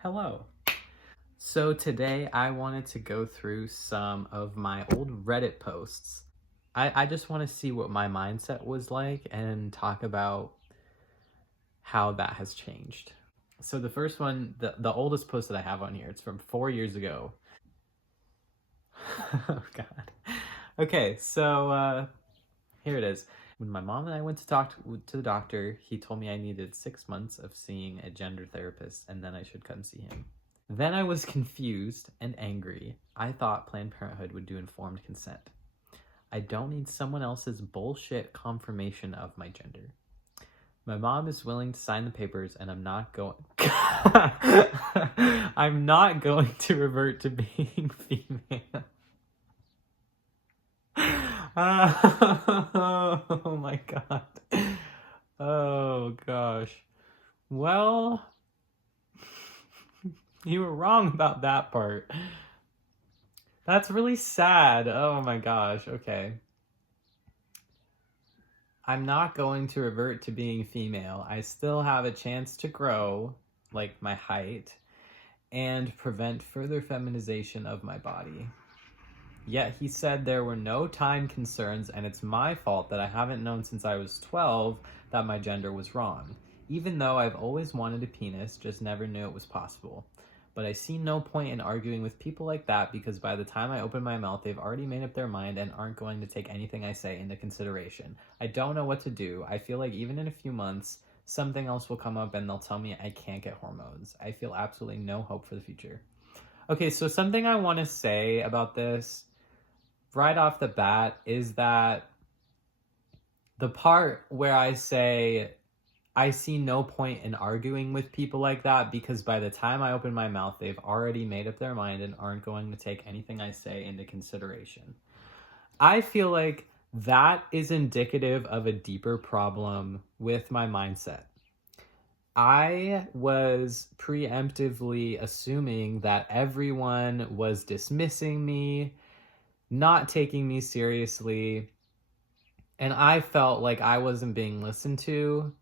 Hello. So today I wanted to go through some of my old Reddit posts. I just want to see what my mindset was like and talk about how that has changed. So the first one, the oldest post that I have on here, it's from 4 years ago. Oh God. Okay, so here it is. When my mom and I went to talk to the doctor, he told me I needed 6 months of seeing a gender therapist and then I should come see him. Then I was confused and angry. I thought Planned Parenthood would do informed consent. I don't need someone else's bullshit confirmation of my gender. My mom is willing to sign the papers and I'm not going I'm not going to revert to being female. Oh my God. Oh gosh. Well, you were wrong about that part. That's really sad. Oh my gosh. Okay. I'm not going to revert to being female. I still have a chance to grow, like my height, and prevent further feminization of my body. Yet he said there were no time concerns and it's my fault that I haven't known since I was 12 that my gender was wrong. Even though I've always wanted a penis, just never knew it was possible. But I see no point in arguing with people like that because by the time I open my mouth, they've already made up their mind and aren't going to take anything I say into consideration. I don't know what to do. I feel like even in a few months, something else will come up and they'll tell me I can't get hormones. I feel absolutely no hope for the future. Okay, so something I want to say about this right off the bat is that the part where I say I see no point in arguing with people like that because by the time I open my mouth, they've already made up their mind and aren't going to take anything I say into consideration. I feel like that is indicative of a deeper problem with my mindset. I was preemptively assuming that everyone was dismissing me, not taking me seriously, and I felt like I wasn't being listened to.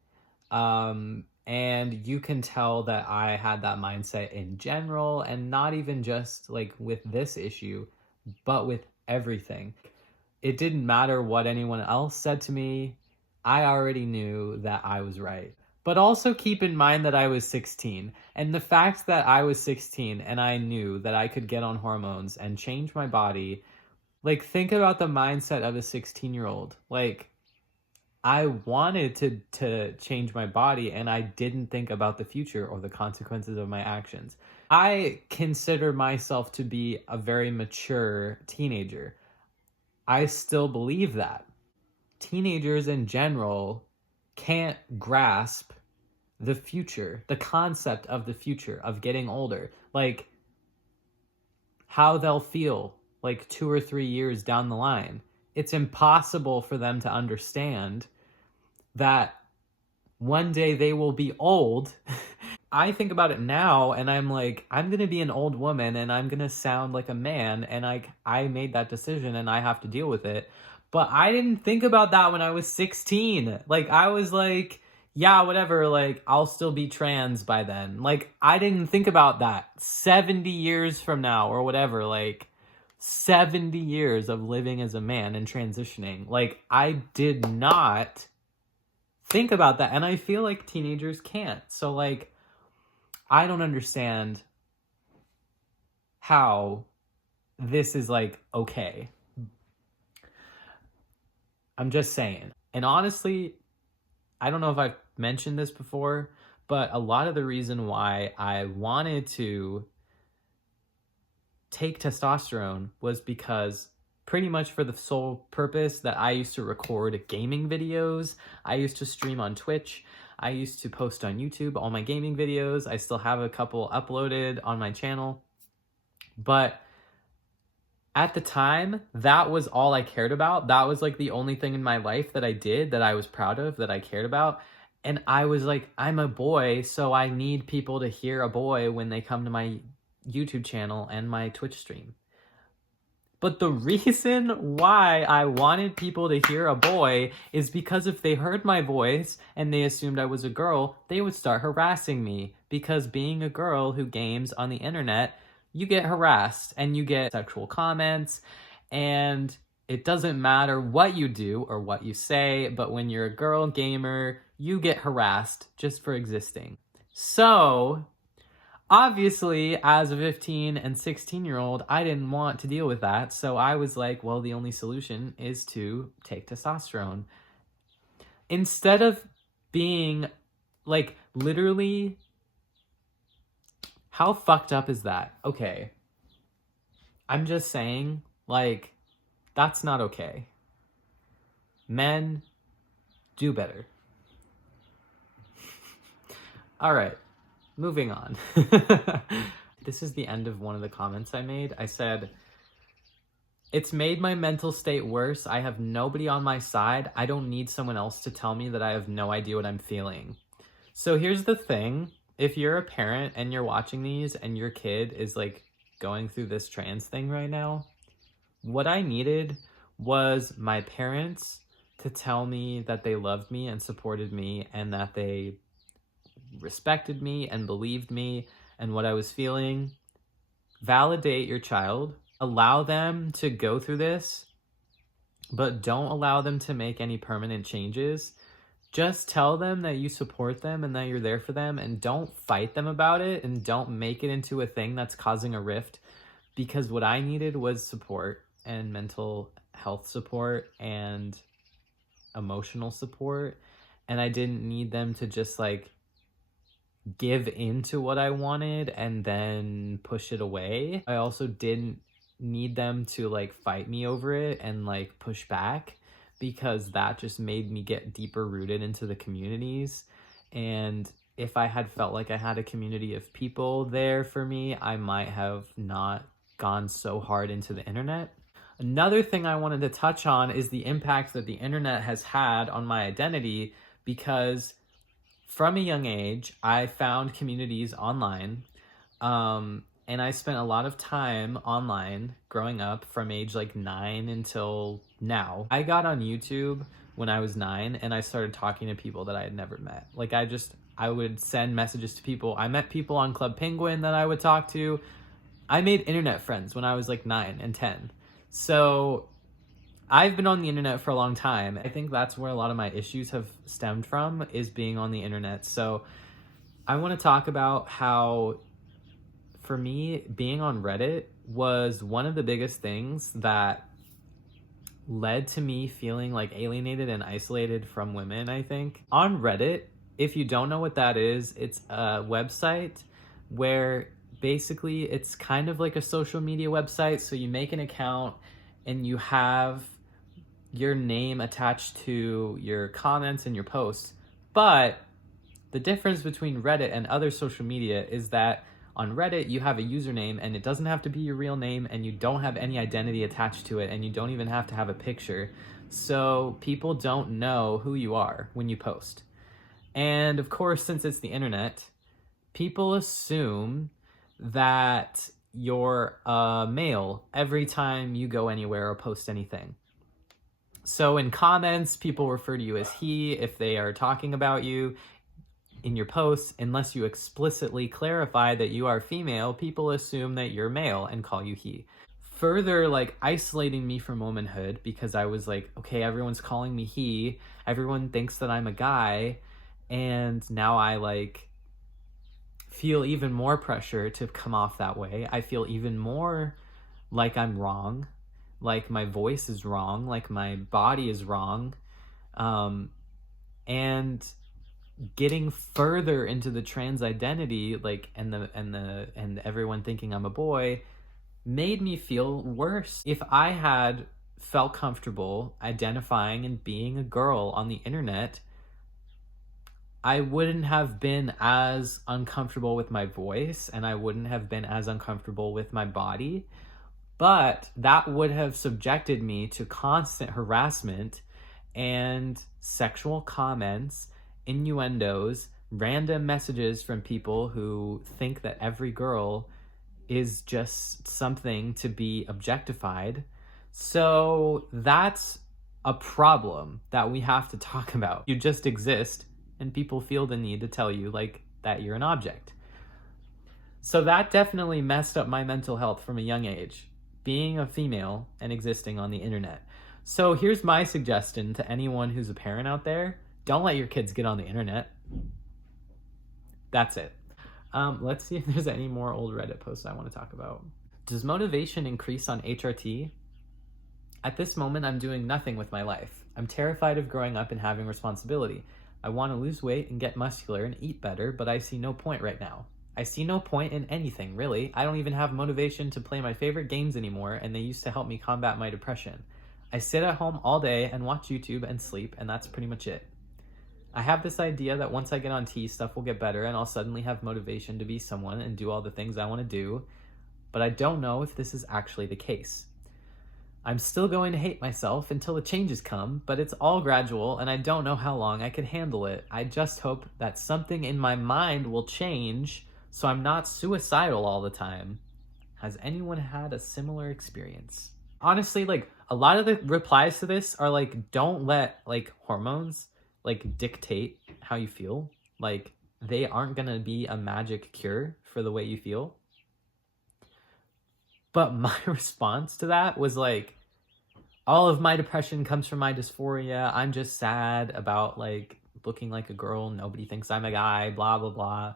And you can tell that I had that mindset in general and not even just like with this issue, but with everything. It didn't matter what anyone else said to me. I already knew that I was right. But also keep in mind that I was 16. And the fact that I was 16 and I knew that I could get on hormones and change my body, like think about the mindset of a 16-year-old. Like I wanted to change my body and I didn't think about the future or the consequences of my actions. I consider myself to be a very mature teenager. I still believe that. Teenagers in general can't grasp the future, the concept of the future, of getting older. Like how they'll feel like 2 or 3 years down the line. It's impossible for them to understand that one day they will be old. I think about it now and I'm like, I'm going to be an old woman and I'm going to sound like a man and I made that decision and I have to deal with it. But I didn't think about that when I was 16. Like I was like, yeah, whatever, like I'll still be trans by then. Like I didn't think about that. 70 years from now or whatever, like 70 years of living as a man and transitioning. Like I did not think about that. And I feel like teenagers can't. So like, I don't understand how this is like okay. I'm just saying. And honestly, I don't know if I've mentioned this before, but a lot of the reason why I wanted to take testosterone was because pretty much for the sole purpose that I used to record gaming videos. I used to stream on Twitch. I used to post on YouTube all my gaming videos. I still have a couple uploaded on my channel. But at the time, that was all I cared about. That was like the only thing in my life that I did that I was proud of, that I cared about. And I was like, I'm a boy, so I need people to hear a boy when they come to my YouTube channel and my Twitch stream. But the reason why I wanted people to hear a boy is because if they heard my voice and they assumed I was a girl, they would start harassing me. Because being a girl who games on the internet, you get harassed and you get sexual comments, and it doesn't matter what you do or what you say, but when you're a girl gamer, you get harassed just for existing. So, obviously, as a 15 and 16-year-old, I didn't want to deal with that. So I was like, well, the only solution is to take testosterone. Instead of being, like, literally, how fucked up is that? Okay. I'm just saying, like, that's not okay. Men, do better. All right, moving on. This is the end of one of the comments I made. I said, it's made my mental state worse. I have nobody on my side. I don't need someone else to tell me that I have no idea what I'm feeling. So here's the thing. If you're a parent and you're watching these and your kid is like going through this trans thing right now, what I needed was my parents to tell me that they loved me and supported me and that they respected me and believed me and what I was feeling. Validate your child. Allow them to go through this, but don't allow them to make any permanent changes. Just tell them that you support them and that you're there for them, and don't fight them about it, and don't make it into a thing that's causing a rift, because what I needed was support and mental health support and emotional support, and I didn't need them to just like give into what I wanted and then push it away. I also didn't need them to like fight me over it and like push back, because that just made me get deeper rooted into the communities. And if I had felt like I had a community of people there for me, I might have not gone so hard into the internet. Another thing I wanted to touch on is the impact that the internet has had on my identity, because from a young age, I found communities online, and I spent a lot of time online growing up from age like 9 until now. I got on YouTube when I was 9, and I started talking to people that I had never met. Like I would send messages to people. I met people on Club Penguin that I would talk to. I made internet friends when I was like 9 and 10. So I've been on the internet for a long time. I think that's where a lot of my issues have stemmed from, is being on the internet. So I want to talk about how, for me, being on Reddit was one of the biggest things that led to me feeling like alienated and isolated from women, I think. On Reddit, if you don't know what that is, it's a website where basically it's kind of like a social media website. So you make an account and you have your name attached to your comments and your posts. But the difference between Reddit and other social media is that on Reddit, you have a username and it doesn't have to be your real name, and you don't have any identity attached to it, and you don't even have to have a picture. So people don't know who you are when you post. And of course, since it's the internet, people assume that you're a male every time you go anywhere or post anything. So in comments, people refer to you as he if they are talking about you. In your posts, unless you explicitly clarify that you are female, people assume that you're male and call you he. Further, like, isolating me from womanhood, because I was like, okay, everyone's calling me he, everyone thinks that I'm a guy, and now I like feel even more pressure to come off that way. I feel even more like I'm wrong, like my voice is wrong, like my body is wrong, and getting further into the trans identity, like, and everyone thinking I'm a boy, made me feel worse. If I had felt comfortable identifying and being a girl on the internet, I wouldn't have been as uncomfortable with my voice, and I wouldn't have been as uncomfortable with my body. But that would have subjected me to constant harassment and sexual comments, innuendos, random messages from people who think that every girl is just something to be objectified. So that's a problem that we have to talk about. You just exist, and people feel the need to tell you, like, that you're an object. So that definitely messed up my mental health from a young age, being a female and existing on the internet. So here's my suggestion to anyone who's a parent out there: don't let your kids get on the internet. That's it. Let's see if there's any more old Reddit posts I want to talk about. Does motivation increase on HRT? At this moment, I'm doing nothing with my life. I'm terrified of growing up and having responsibility. I want to lose weight and get muscular and eat better, but I see no point right now. I see no point in anything, really. I don't even have motivation to play my favorite games anymore, and they used to help me combat my depression. I sit at home all day and watch YouTube and sleep, and that's pretty much it. I have this idea that once I get on T, stuff will get better and I'll suddenly have motivation to be someone and do all the things I want to do, but I don't know if this is actually the case. I'm still going to hate myself until the changes come, but it's all gradual and I don't know how long I can handle it. I just hope that something in my mind will change so I'm not suicidal all the time. Has anyone had a similar experience? Honestly, like, a lot of the replies to this are like, don't let like hormones like dictate how you feel. Like, they aren't gonna be a magic cure for the way you feel. But my response to that was like, all of my depression comes from my dysphoria. I'm just sad about like looking like a girl. Nobody thinks I'm a guy, blah, blah, blah.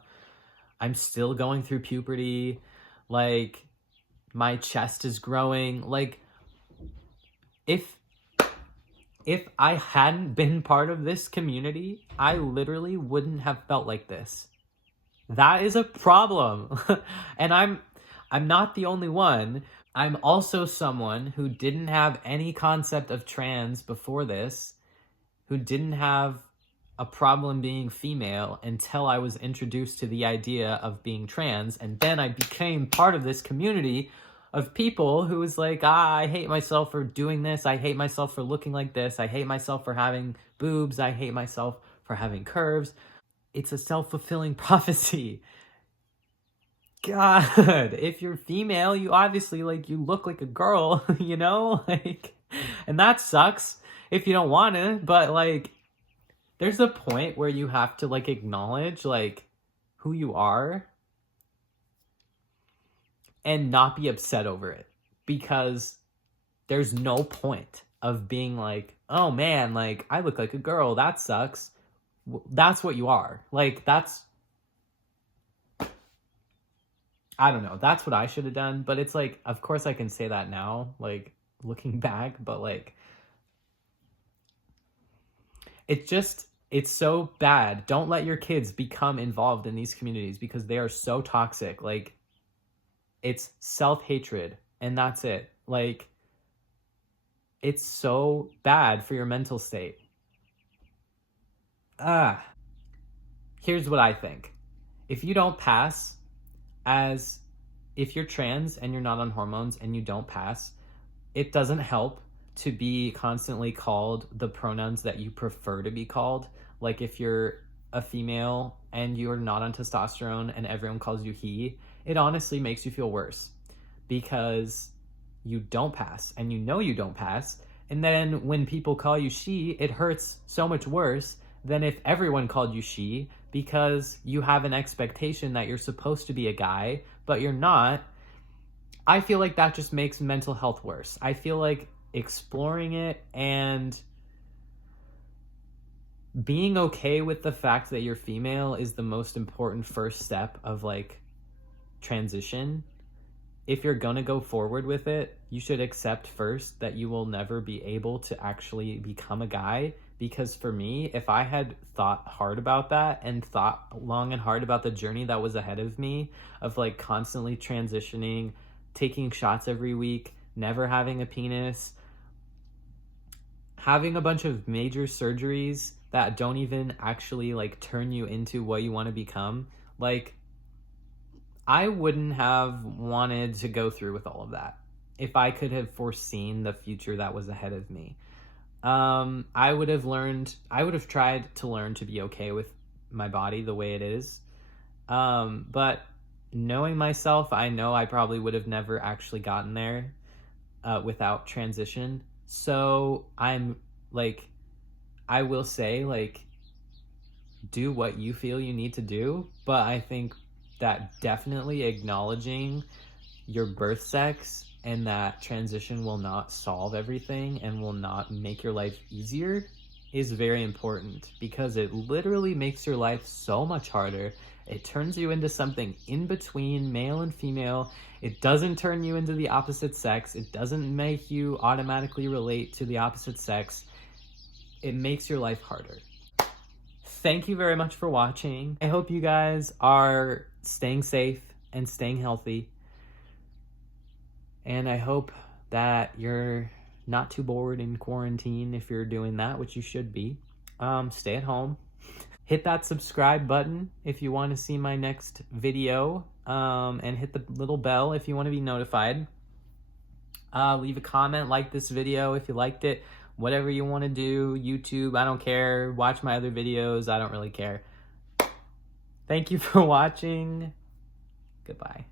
I'm still going through puberty. Like, my chest is growing. Like, if I hadn't been part of this community, I literally wouldn't have felt like this. That is a problem. And I'm not the only one. I'm also someone who didn't have any concept of trans before this, who didn't have a problem being female until I was introduced to the idea of being trans. And then I became part of this community of people who was like, I hate myself for doing this. I hate myself for looking like this. I hate myself for having boobs. I hate myself for having curves. It's a self-fulfilling prophecy. God, if you're female, you obviously, like, you look like a girl, you know? Like, and that sucks if you don't want to, but, like, there's a point where you have to, like, acknowledge, like, who you are and not be upset over it, because there's no point of being like, oh man, like, I look like a girl, that sucks. That's what you are. Like, that's, I don't know, that's what I should have done. But it's like, of course I can say that now, like, looking back, but like, it's so bad. Don't let your kids become involved in these communities because they are so toxic. Like, it's self-hatred and that's it. Like, it's so bad for your mental state. Here's what I think. If you don't pass if you're trans and you're not on hormones and you don't pass, it doesn't help to be constantly called the pronouns that you prefer to be called. Like, if you're a female and you're not on testosterone and everyone calls you he, it honestly makes you feel worse because you don't pass and you know you don't pass. And then when people call you she, it hurts so much worse than if everyone called you she, because you have an expectation that you're supposed to be a guy, but you're not. I feel like that just makes mental health worse. I feel like exploring it and being okay with the fact that you're female is the most important first step of like transition. If you're gonna go forward with it, you should accept first that you will never be able to actually become a guy. Because for me, if I had thought hard about that and thought long and hard about the journey that was ahead of me, of like constantly transitioning, taking shots every week, never having a penis, having a bunch of major surgeries that don't even actually like turn you into what you want to become, like, I wouldn't have wanted to go through with all of that if I could have foreseen the future that was ahead of me. I would have tried to learn to be okay with my body the way it is. But knowing myself, I know I probably would have never actually gotten there. without transition. So I'm like, I will say, like, do what you feel you need to do, but I think that definitely acknowledging your birth sex and that transition will not solve everything and will not make your life easier is very important, because it literally makes your life so much harder. It turns you into something in between male and female. It doesn't turn you into the opposite sex. It doesn't make you automatically relate to the opposite sex. It makes your life harder. Thank you very much for watching. I hope you guys are staying safe and staying healthy. And I hope that you're not too bored in quarantine if you're doing that, which you should be. Stay at home. Hit that subscribe button if you want to see my next video, and hit the little bell if you want to be notified. Leave a comment, like this video if you liked it. Whatever you want to do, YouTube, I don't care. Watch my other videos, I don't really care. Thank you for watching. Goodbye.